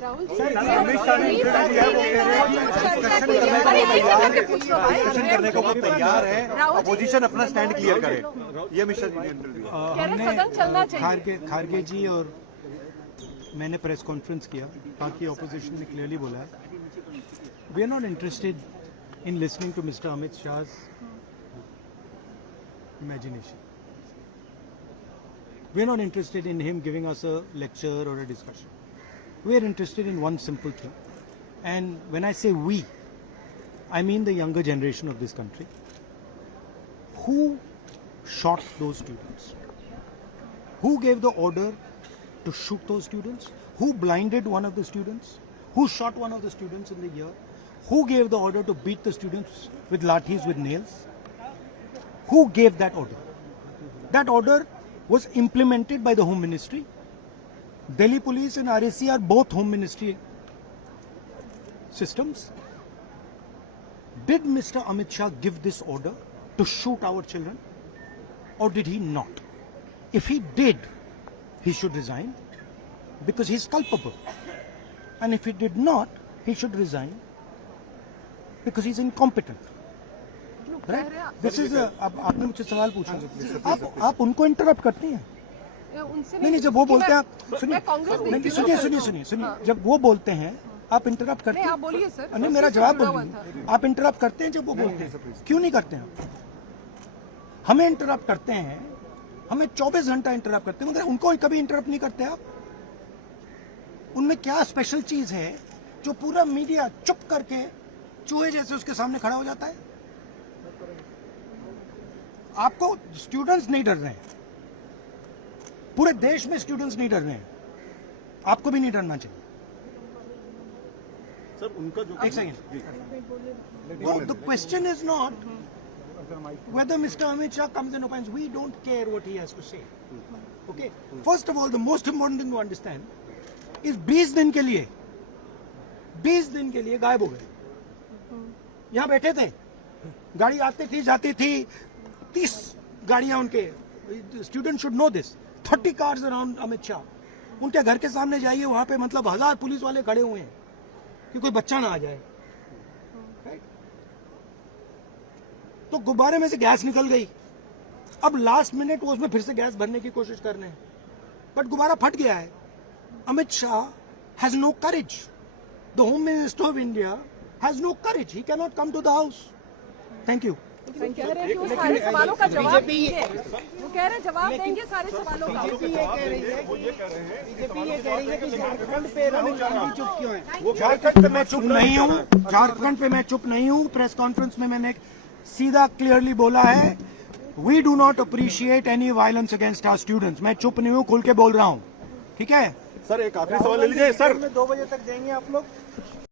राहुल अमित शाह ने डिस्कशन करने को तैयार है, अपोजिशन अपना स्टैंड क्लियर करे। ये अमित शाह जी हमने खारगे जी और मैंने प्रेस कॉन्फ्रेंस किया, बाकी ऑपोजिशन ने क्लियरली बोला है we are not interested in listening to mister Amit Shah's imagination. We are not interested in him giving us a lecture or a discussion. We are interested in one simple thing. And when I say we, I mean the younger generation of this country. Who shot those students? Who gave the order to shoot those students? Who blinded one of the students? Who shot one of the students in the ear? Who gave the order to beat the students with lathis, with nails? Who gave that order? That order was implemented by the Home Ministry. Delhi Police and RAC are both Home Ministry systems. Did Mr. Amit Shah give this order to shoot our children, or did he not? If he did, he should resign because he is culpable. And if he did not, he should resign because he is incompetent. Right? This is अब आपने मुझसे सवाल पूछा, आप उनको interrupt करती हैं। नहीं, जब वो बोलते हैं सुनिए, जब वो बोलते हैं आप इंटरप्ट करते हैं। आप बोलिए सर। नहीं, मेरा जवाब बोलिए। आप इंटरप्ट करते हैं जब वो बोलते हैं, क्यों नहीं करते हैं? हमें इंटरप्ट करते हैं, हमें 24 घंटा इंटरप्ट करते हैं, मगर उनको कभी इंटरप्ट नहीं करते आप। उनमें क्या स्पेशल चीज है जो पूरा मीडिया चुप करके चूहे जैसे उसके सामने खड़ा हो जाता है? आपको स्टूडेंट्स नहीं डर रहे हैं, पूरे देश में स्टूडेंट्स नहीं डर रहे हैं, आपको भी नहीं डरना चाहिए। सर उनका जो एक second, the question is not whether Mr. Amit Shah comes and opines. We don't care what he has to say. Okay? First of all, the most important thing to understand is 20 दिन के लिए गायब हो गए। यहाँ बैठे थे, गाड़ी आती थी जाती थी, 30 गाड़ियां उनके। Student should know this. 30 cars around Amit Shah. उनके घर के सामने जाइए, वहां पे मतलब 1000 पुलिस वाले खड़े हुए हैं कि कोई बच्चा ना आ जाए। तो गुब्बारे में से गैस निकल गई, अब लास्ट मिनट वो उसमें फिर से गैस भरने की कोशिश कर रहे हैं, बट गुब्बारा फट गया है। Amit Shah has no courage. The home minister of India has no courage. He can not come to the house. Thank you. कह रहे हैं कि वो सारे सवालों का जवाब देंगे। वो कह रहे हैं जवाब देंगे सारे सवालों का। बीजेपी ये कह रही है कि झारखंड पे राहुल गांधी चुप क्यों है? झारखंड पे मैं चुप नहीं हूँ, झारखंड पे मैं चुप नहीं हूँ। प्रेस कॉन्फ्रेंस में मैंने सीधा क्लियरली बोला है, we do not appreciate any violence against our students. मैं चुप नहीं हूँ, खुल के बोल रहा हूँ। ठीक है सर, एक आखिरी सवाल ले लीजिए सर। 2 बजे तक देंगे आप लोग?